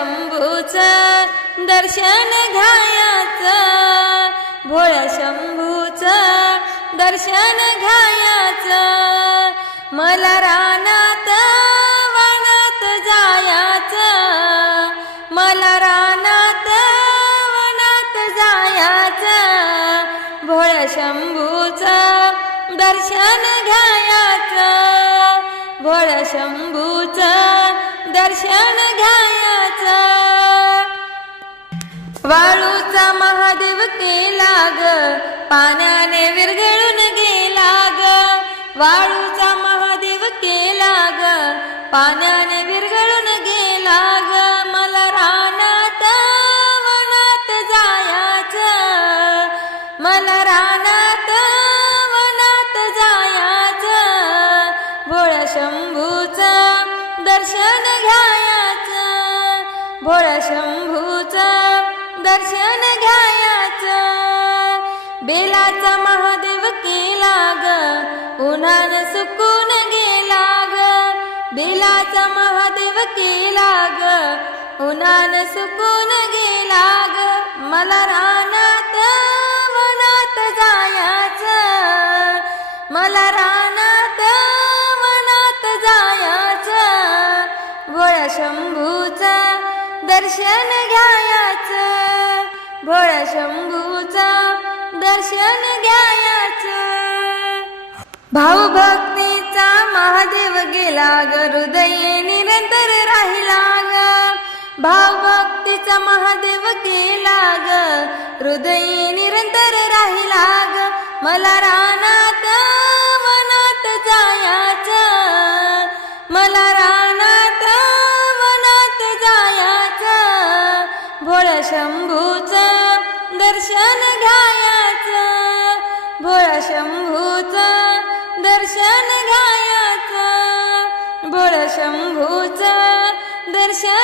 शंभूच दर्शन घायाच. भोळ्या शंभूच दर्शन घायाच. मला रानात वनात जायाच. मला रानात वनात जायाच. भोळ्या शंभूच दर्शन घायाच. भोळ्या शंभूच दर्शन घ्या वाळूचा महादेव केला ग पाण्याने विरघळून गेला ग वाळूचा महादेव केला ग पाण्याने विरघळून गेला ग मला रानात वनात जायाच. मला रानात वनात जायाचं. भोळ शंभूच दर्शन घ्या. भोळ शंभूचं दर्शन घ्यायाचं. बेलाचा महादेव केला ग उन्हान सुकून गेला ग बेलाचा महादेव केला ग उन्हान सुकून गेला ग मला रानात वनात जायाचं. मला रानात वनात जायाचं. भोळ शंभूचं दर्शन घ्यायाचं. भोळ्या शंभूचं दर्शन घ्यायाच. भाऊ भक्तीचा महादेव गेला ग हृदय निरंतर राहिला ग. भाव भक्तीचा महादेव गेला ग हृदय निरंतर राहिला ग. मला रानात शंभूच दर्शन घ्यायाचं. भोळा शंभूच दर्शन घ्यायाचं. भोळा शंभूच दर्शन